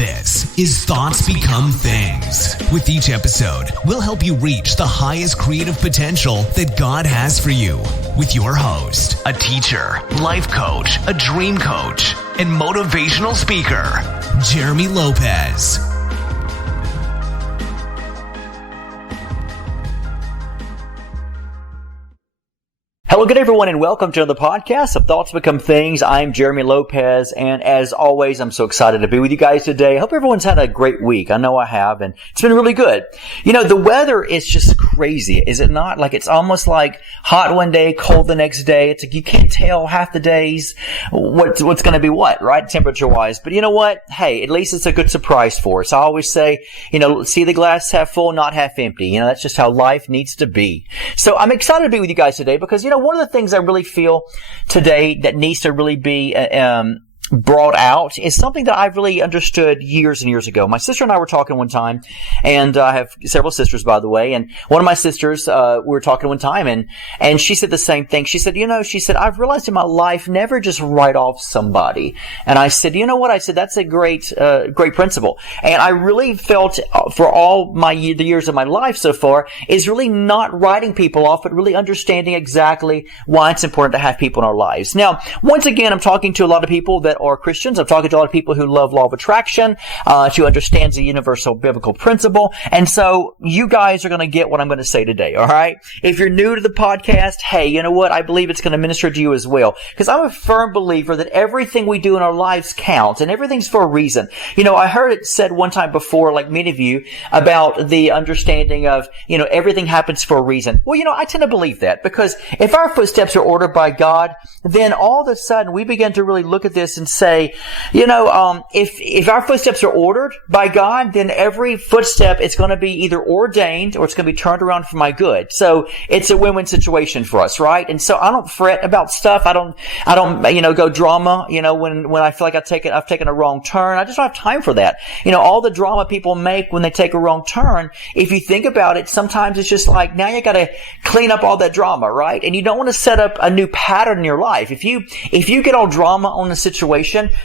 This is Thoughts Become Things. With each episode, we'll help you reach the highest creative potential that God has for you. With your host, a teacher, life coach, a dream coach, and motivational speaker, Jeremy Lopez. Hello, good everyone, and welcome to another podcast of Thoughts Become Things. I'm Jeremy Lopez, and as always, I'm so excited to be with you guys today. I hope everyone's had a great week. I know I have, and it's been really good. You know, the weather is just crazy, is it not? Like, it's almost like hot one day, cold the next day. It's like you can't tell half the days what's going to be what, right? Temperature-wise. But you know what? Hey, at least it's a good surprise for us. I always say, you know, see the glass half full, not half empty. You know, that's just how life needs to be. So I'm excited to be with you guys today because, you know, one of the things I really feel today that needs to really be brought out is something that I've really understood years and years ago. My sister and I were talking one time, and I have several sisters, by the way, and one of my sisters, we were talking one time, and she said the same thing. She said, I've realized in my life, never just write off somebody. And I said, you know what? I said, that's a great principle. And I really felt for all the years of my life so far is really not writing people off, but really understanding exactly why it's important to have people in our lives. Now, once again, I'm talking to a lot of people that are Christians. I'm talking to a lot of people who love law of attraction, who understands the universal biblical principle. And so you guys are going to get what I'm going to say today, all right? If you're new to the podcast, hey, you know what? I believe it's going to minister to you as well. Because I'm a firm believer that everything we do in our lives counts, and everything's for a reason. You know, I heard it said one time before, like many of you, about the understanding of, you know, everything happens for a reason. Well, you know, I tend to believe that because if our footsteps are ordered by God, then all of a sudden we begin to really look at this and say, you know, if our footsteps are ordered by God, then every footstep is going to be either ordained or it's going to be turned around for my good. So it's a win-win situation for us, right? And so I don't fret about stuff. I don't, you know, go drama, you know, when I feel like I've taken a wrong turn. I just don't have time for that. You know, all the drama people make when they take a wrong turn, if you think about it, sometimes it's just like, now you got to clean up all that drama, right? And you don't want to set up a new pattern in your life. If you get all drama on a situation,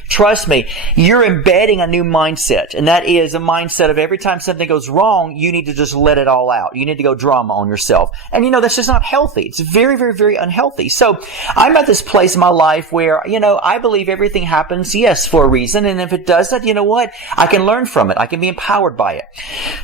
trust me, you're embedding a new mindset. And that is a mindset of every time something goes wrong, you need to just let it all out. You need to go drama on yourself. And you know, that's just not healthy. It's very, very, very unhealthy. So I'm at this place in my life where, you know, I believe everything happens, yes, for a reason. And if it doesn't, you know what? I can learn from it. I can be empowered by it.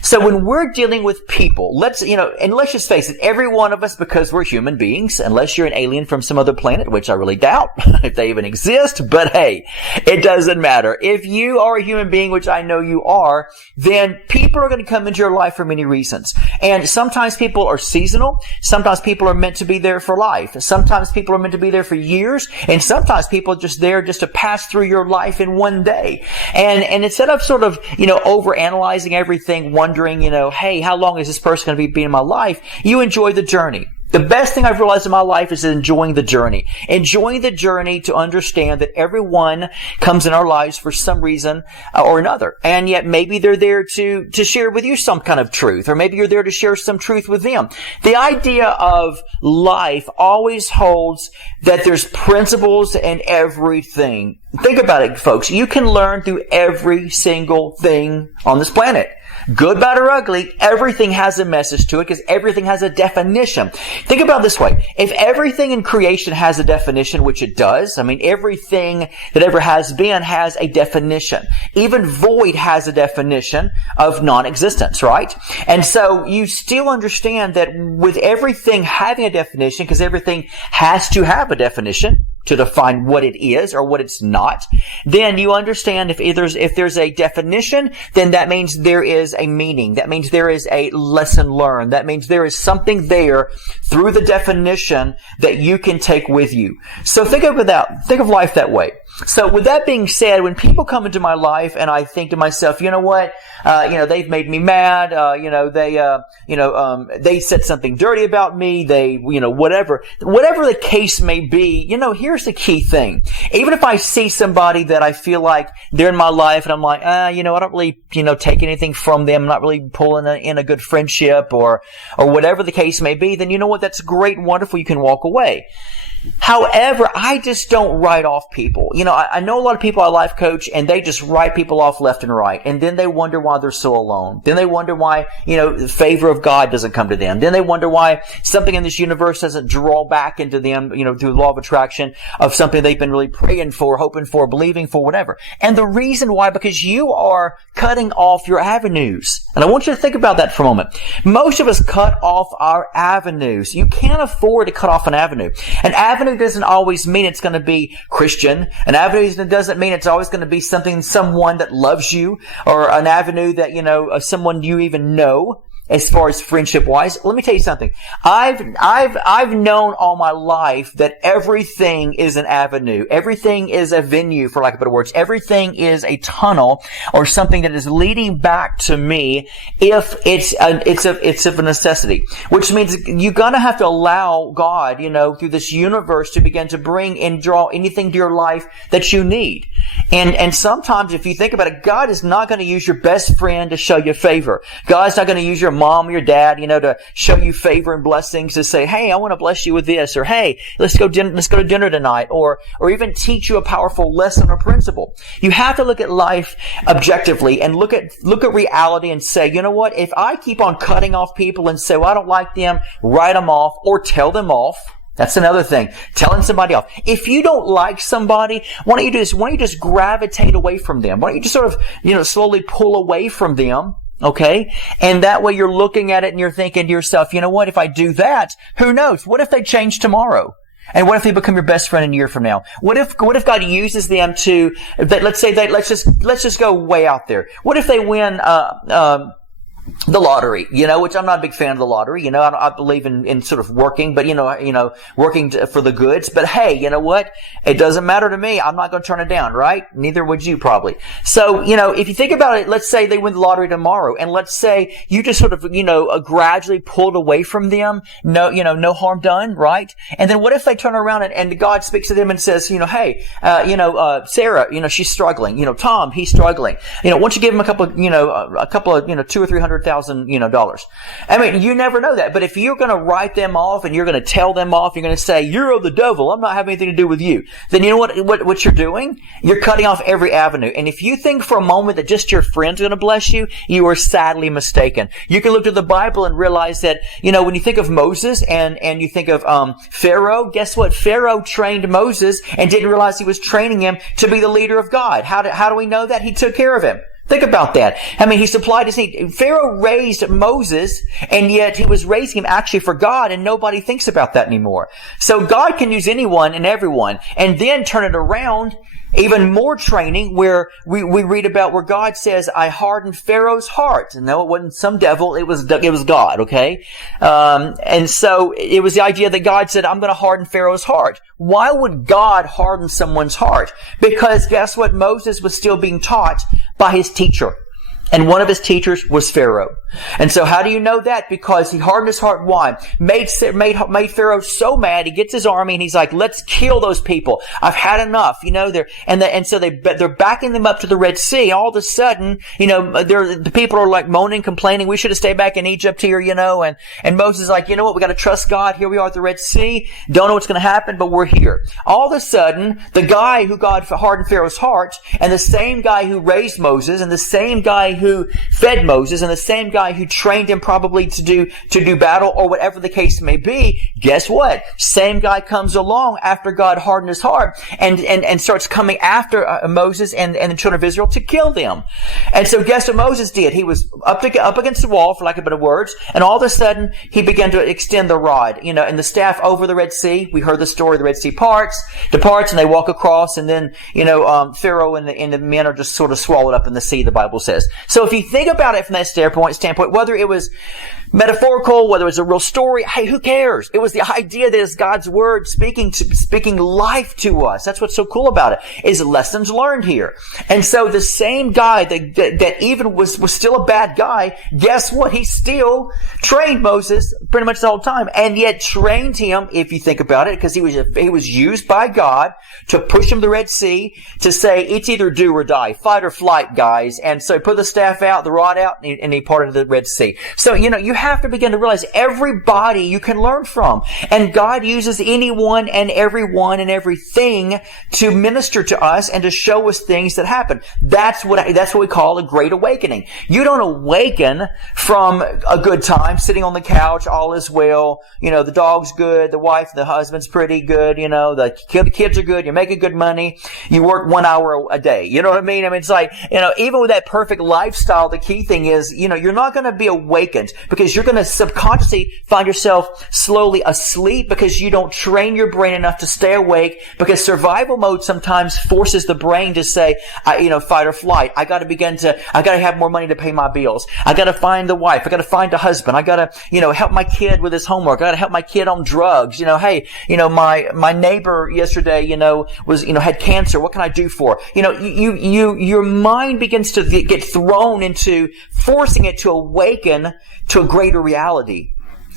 So when we're dealing with people, let's just face it, every one of us, because we're human beings, unless you're an alien from some other planet, which I really doubt if they even exist, but hey, it doesn't matter. If you are a human being, which I know you are, then people are going to come into your life for many reasons. And sometimes people are seasonal. Sometimes people are meant to be there for life. Sometimes people are meant to be there for years. And sometimes people are just there just to pass through your life in one day. And instead of sort of, you know, overanalyzing everything, wondering, you know, hey, how long is this person going to be in my life? You enjoy the journey. The best thing I've realized in my life is enjoying the journey. Enjoying the journey to understand that everyone comes in our lives for some reason or another. And yet maybe they're there to share with you some kind of truth, or maybe you're there to share some truth with them. The idea of life always holds that there's principles in everything. Think about it, folks. You can learn through every single thing on this planet. Good, bad, or ugly, everything has a message to it because everything has a definition. Think about it this way. If everything in creation has a definition, which it does, I mean, everything that ever has been has a definition. Even void has a definition of non-existence, right? And so you still understand that with everything having a definition, because everything has to have a definition to define what it is or what it's not, then you understand if there's a definition, then that means there is a meaning. That means there is a lesson learned. That means there is something there through the definition that you can take with you. So think of life that way. So with that being said, when people come into my life and I think to myself, you know what, they've made me mad, they said something dirty about me, whatever the case may be, here's the key thing. Even if I see somebody that I feel like they're in my life and I'm like, I don't really, take anything from them, I'm not really pulling in a good friendship or whatever the case may be, then you know what, that's great and wonderful, you can walk away. However, I just don't write off people. I know a lot of people I life coach, and they just write people off left and right. And then they wonder why they're so alone. Then they wonder why, the favor of God doesn't come to them. Then they wonder why something in this universe doesn't draw back into them, through the law of attraction of something they've been really praying for, hoping for, believing for, whatever. And the reason why, because you are cutting off your avenues. And I want you to think about that for a moment. Most of us cut off our avenues. You can't afford to cut off an avenue. An avenue doesn't always mean it's going to be Christian. An avenue doesn't mean it's always going to be someone that loves you, or an avenue that, someone you even know. As far as friendship wise, let me tell you something. I've known all my life that everything is an avenue. Everything is a venue, for lack of better words. Everything is a tunnel or something that is leading back to me if it's of a necessity. Which means you're gonna have to allow God, through this universe to begin to bring and draw anything to your life that you need. And sometimes if you think about it, God is not going to use your best friend to show you favor. God's not going to use your mom or your dad, to show you favor and blessings, to say, hey, I want to bless you with this, or hey, let's go to dinner tonight, or even teach you a powerful lesson or principle. You have to look at life objectively and look at reality and say, you know what? If I keep on cutting off people and say, well, I don't like them, write them off or tell them off. That's another thing. Telling somebody off. If you don't like somebody, why don't you just gravitate away from them? Why don't you just sort of, slowly pull away from them? Okay? And that way you're looking at it and you're thinking to yourself, you know what? If I do that, who knows? What if they change tomorrow? And what if they become your best friend a year from now? What if God uses them to, let's just go way out there. What if they win, the lottery, which I'm not a big fan of the lottery. I believe in sort of working, but working for the goods. But hey, you know what? It doesn't matter to me. I'm not going to turn it down, right? Neither would you probably. So, if you think about it, let's say they win the lottery tomorrow, and let's say you just sort of, gradually pulled away from them. No harm done, right? And then what if they turn around and God speaks to them and says, hey, Sarah, she's struggling. Tom, he's struggling. Why don't you give him a couple of, $200,000 or $300,000, dollars. I mean, you never know that. But if you're going to write them off and you're going to tell them off, you're going to say, you're of the devil, I'm not having anything to do with you. Then you know what you're doing? You're cutting off every avenue. And if you think for a moment that just your friend's going to bless you, you are sadly mistaken. You can look to the Bible and realize that, when you think of Moses and you think of, Pharaoh, guess what? Pharaoh trained Moses and didn't realize he was training him to be the leader of God. How do we know that? He took care of him. Think about that. I mean, he supplied his need. Pharaoh raised Moses, and yet he was raising him actually for God, and nobody thinks about that anymore. So God can use anyone and everyone, and then turn it around. Even more training where we read about where God says, I hardened Pharaoh's heart. And no, it wasn't some devil. It was God. Okay. And so it was the idea that God said, I'm going to harden Pharaoh's heart. Why would God harden someone's heart? Because guess what? Moses was still being taught by his teacher. And one of his teachers was Pharaoh. And so how do you know that? Because he hardened his heart. Why? Made Pharaoh so mad. He gets his army and he's like, let's kill those people. I've had enough. So they're backing them up to the Red Sea. All of a sudden, the people are like moaning, complaining. We should have stayed back in Egypt here, and Moses is like, you know what? We got to trust God. Here we are at the Red Sea. Don't know what's going to happen, but we're here. All of a sudden, the guy who God hardened Pharaoh's heart, and the same guy who raised Moses, and the same guy who fed Moses, and the same guy who trained him probably to do battle or whatever the case may be, guess what? Same guy comes along after God hardened his heart and starts coming after Moses and the children of Israel to kill them. And so guess what Moses did? He was up against the wall, for lack of better words, and all of a sudden he began to extend the rod, and the staff over the Red Sea. We heard the story. The Red Sea departs, and they walk across, and then Pharaoh and the men are just sort of swallowed up in the sea. The Bible says. So if you think about it from that standpoint, whether it was metaphorical, whether it was a real story, hey, who cares? It was the idea that it's God's word speaking life to us. That's what's so cool about it, is lessons learned here. And so the same guy that even was still a bad guy, guess what? He still trained Moses pretty much the whole time, and yet trained him, if you think about it, because he was used by God to push him to the Red Sea, to say, it's either do or die, fight or flight, guys. And so he put the staff out, the rod out, and he parted the Red Sea. So, you have to begin to realize everybody you can learn from. And God uses anyone and everyone and everything to minister to us and to show us things that happen. That's what we call a great awakening. You don't awaken from a good time, sitting on the couch, all is well, the dog's good, the wife, the husband's pretty good, the kids are good, you're making good money, you work 1 hour a day. You know what I mean? It's like, even with that perfect lifestyle, the key thing is, you're not going to be awakened because you're going to subconsciously find yourself slowly asleep because you don't train your brain enough to stay awake, because survival mode sometimes forces the brain to say, fight or flight. I got to have more money to pay my bills. I got to find the wife. I got to find a husband. I got to, help my kid with his homework. I got to help my kid on drugs. Hey, my neighbor yesterday, had cancer. What can I do for? Your mind begins to get thrown into forcing it to awaken to a greater reality.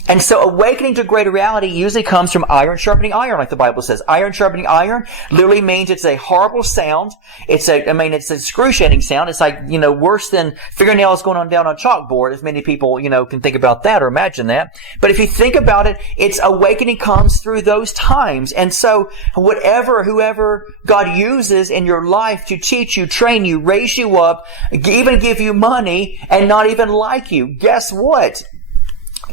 And so awakening to greater reality usually comes from iron sharpening iron, like the Bible says. Iron sharpening iron literally means it's a horrible sound. It's an excruciating sound. It's like, worse than fingernails going down on a chalkboard, as many people, can think about that or imagine that. But if you think about it, its awakening comes through those times. And so whoever God uses in your life to teach you, train you, raise you up, even give you money and not even like you, guess what?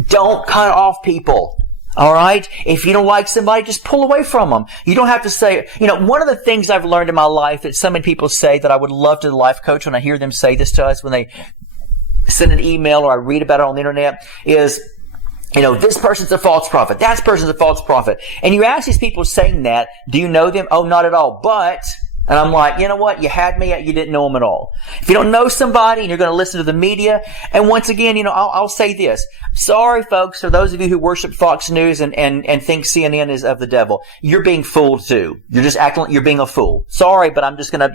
Don't cut off people. All right? If you don't like somebody, just pull away from them. You don't have to say, one of the things I've learned in my life that so many people say that I would love to the life coach when I hear them say this to us when they send an email or I read about it on the internet is, this person's a false prophet. That person's a false prophet. And you ask these people saying that, do you know them? Oh, not at all. But... And I'm like, you know what? You had me at you didn't know them at all. If you don't know somebody and you're going to listen to the media, and once again, I'll say this. Sorry, folks, for those of you who worship Fox News and think CNN is of the devil. You're being fooled too. You're just acting like you're being a fool. Sorry, but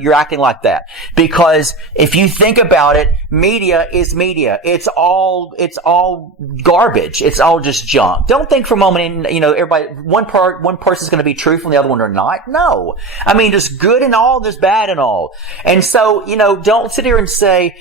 you're acting like that. Because if you think about it, media is media. It's all garbage. It's all just junk. Don't think for a moment, everybody, one person's going to be truthful and the other one are not. No. There's good and all, there's bad and all. And so, don't sit here and say,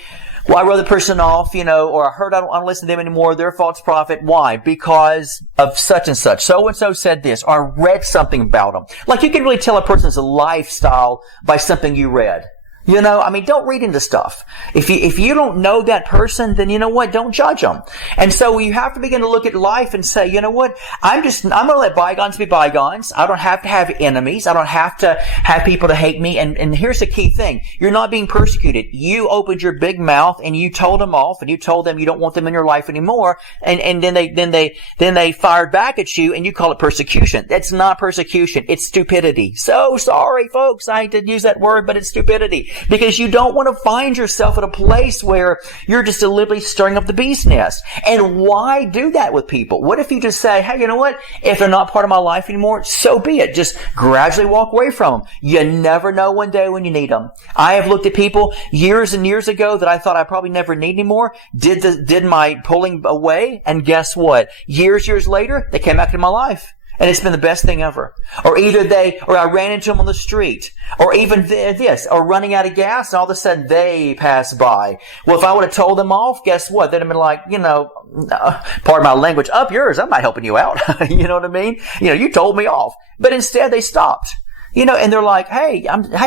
well, I wrote the person off, or I heard I don't listen to them anymore. They're a false prophet. Why? Because of such and such. So-and-so said this, or I read something about them. Like you can really tell a person's lifestyle by something you read. Don't read into stuff. If you don't know that person, then you know what? Don't judge them. And so you have to begin to look at life and say, you know what? I'm going to let bygones be bygones. I don't have to have enemies. I don't have to have people to hate me. And here's the key thing. You're not being persecuted. You opened your big mouth and you told them off and you told them you don't want them in your life anymore. And then they fired back at you and you call it persecution. That's not persecution. It's stupidity. So sorry, folks. I hate to use that word, but it's stupidity. Because you don't want to find yourself at a place where you're just deliberately stirring up the bee's nest. And why do that with people? What if you just say, hey, you know what? If they're not part of my life anymore, so be it. Just gradually walk away from them. You never know one day when you need them. I have looked at people years and years ago that I thought I probably never need anymore, did my pulling away, and guess what? Years later, they came back into my life. And it's been the best thing ever. Or I ran into them on the street. Or even or running out of gas and all of a sudden they pass by. Well, if I would have told them off, guess what? They'd have been like, pardon my language, up yours, I'm not helping you out. You know what I mean? You told me off. But instead they stopped. And they're like, hey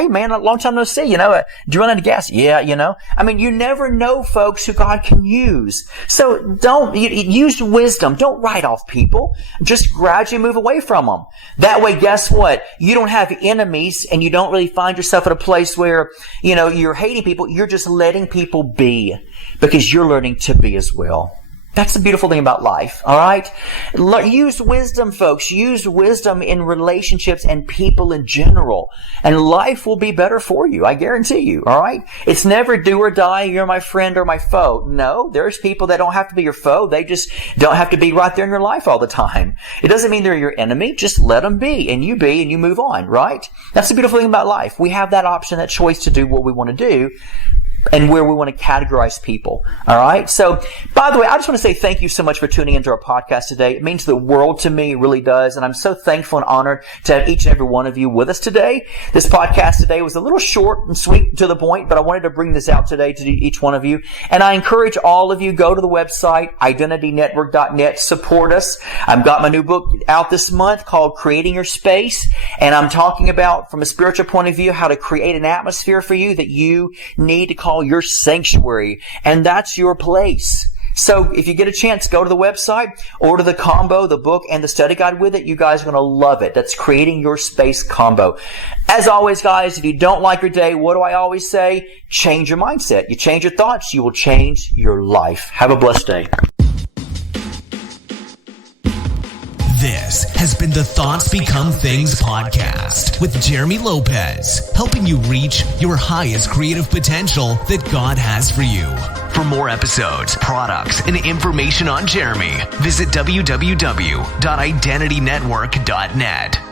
man, a long time no see, did you run out of gas? Yeah, you never know, folks, who God can use. So use wisdom. Don't write off people. Just gradually move away from them. That way, guess what? You don't have enemies and you don't really find yourself at a place where, you're hating people. You're just letting people be because you're learning to be as well. That's the beautiful thing about life, all right? Use wisdom, folks. Use wisdom in relationships and people in general. And life will be better for you, I guarantee you, all right? It's never do or die, you're my friend or my foe. No, there's people that don't have to be your foe. They just don't have to be right there in your life all the time. It doesn't mean they're your enemy. Just let them be, and you move on, right? That's the beautiful thing about life. We have that option, that choice to do what we want to do. and where we want to categorize people. All right. So, by the way, I just want to say thank you so much for tuning into our podcast today. It means the world to me. It really does. And I'm so thankful and honored to have each and every one of you with us today. This podcast today was a little short and sweet to the point, but I wanted to bring this out today to each one of you. And I encourage all of you, go to the website, identitynetwork.net, support us. I've got my new book out this month called Creating Your Space. And I'm talking about, from a spiritual point of view, how to create an atmosphere for you that you need to call your sanctuary, and that's your place. So if you get a chance, go to the website, order the combo, the book, and the study guide with it. You guys are going to love it. That's Creating Your Space combo. As always, guys, if you don't like your day, what do I always say? Change your mindset. You change your thoughts, you will change your life. Have a blessed day. This has been the Thoughts Become Things podcast with Jeremy Lopez, helping you reach your highest creative potential that God has for you. For more episodes, products, and information on Jeremy, visit www.identitynetwork.net.